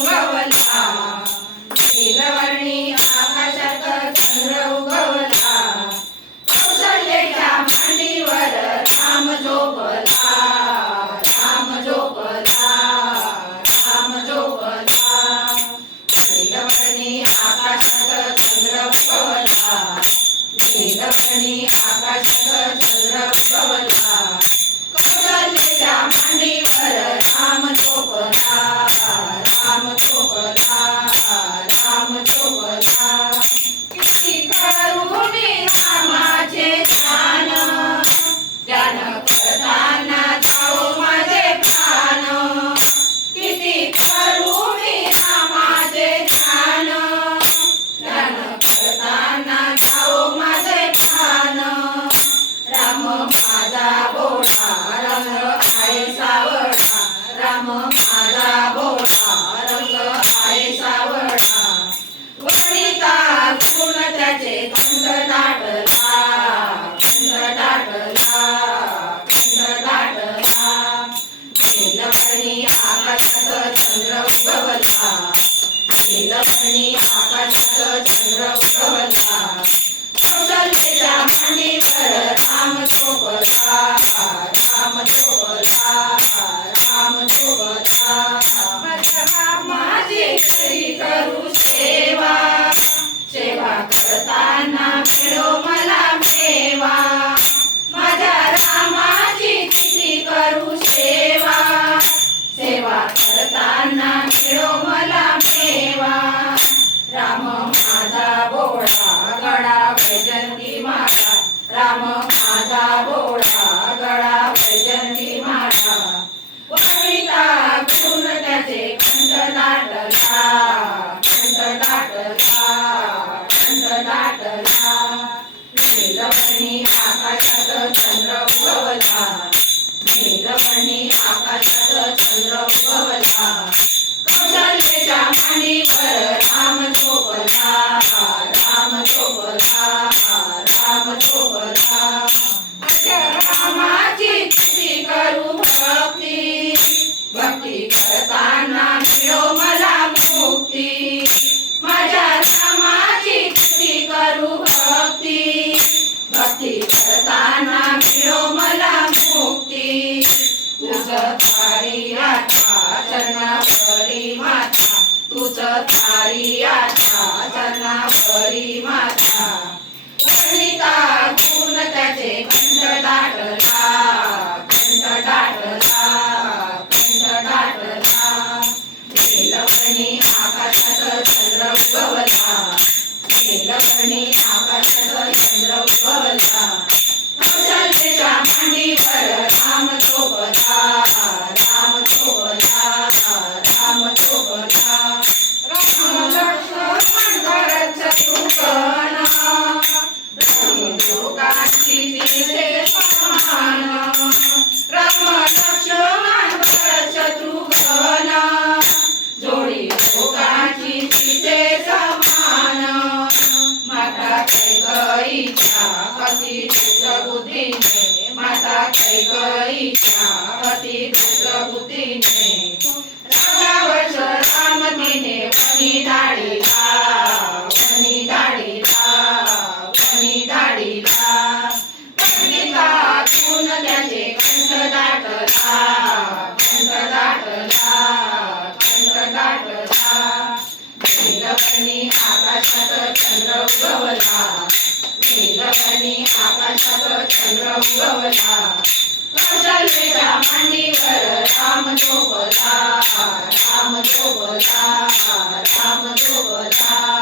उगवला, नीलवर्णी आकाशात चंद्र उगवला, कौशल्याच्या मांडीवर राम झोपला, राम झोपला, राम झोपला. नीलवर्णी आकाशात चंद्र उगवला, नीलवर्णी आकाशात चंद्र उगवला, कौशल्याच्या मांडीवर राम झोपला, राम झोपला, राम झोपला. किती करू मी रामाचे ध्यान, ध्यान करताना जाओ माझे प्राण. किती करू मी रामाचे ध्यान, ध्यान करताना जाओ माझे प्राण. राम माझा भोळा रंग आहे सावळा, राम माझा भोळा रंग आहे सावळा. वनिता गुण त्याचे कंठ दाटला, कंठ दाटला, कंठ दाटला. नीलवर्णी आकाशात चंद्र उगवला, नीलवर्णी आकाशात चंद्र उगवला, कौशल्याच्या मांडीवर राम झोपला, राम झोपला, राम झोपला. माझ्या रामाची करी करू सेवा, सेवा करताना मिळो मला मेवा. माझ्या रामाची किती करू सेवा, सेवा करताना मिळो मला मेवा. राम माझा भोळा गडा वैजंती माता, राम माझा भोळा गडा वैजंती माता. वनिता गुण त्याचे कंठ दाटला, कंठ दाटला, कंठ दाटला. नीलवर्णी आकाशात चंद्र उगवला, नीलवर्णी आकाशात चंद्र उगवला, कौशल्याच्या मांडीवर राम झोपला, राम झोपला, राम झोपला. माझ्या रामाची किती करू भक्ती, भक्ती करताना मिळो मला मुक्ती. माझ्या रामाची किती करू भक्ती, भक्ती करताना मिळो मला मुक्ती. तुझं थारी आता चरणावरी माता, तुझं थारी आता चरणावरी माता. वनिता गुण त्याचे कंठ दाटला, कंठ दाटला, कंठ दाटला. नीलवर्णी आकाशात चंद्र उगवला, नीलवर्णी आकाशात चंद्र उगवला, कौशल्याच्या मांडीवर राम झोपला, राम झोपला, राम झोपला. राम लक्ष्मण भरत शत्रुघ्न, लोकांची तिथे समान. राम लक्ष्मण भरत शत्रुघ्न, जोडी लोकांची तिथे समान. माता कैकेयीच्या अति दुष्ट बुद्धीने, माता कैकेयीच्या अति दुष्ट बुद्धीने, रागावश राम तिने वनी धाडिला, वनी धाडिला, वनी धाडिला. वनिता गुण त्याचे कंठ दाटला, कंठ दाटला, कंठ दाटला. नीलवर्णी आकाशात चंद्र उगवला, नीलवर्णी आकाशात चंद्र उगवला, कौशल्याच्या मांडीवर राम झोपला, राम झोपला, राम झोपला.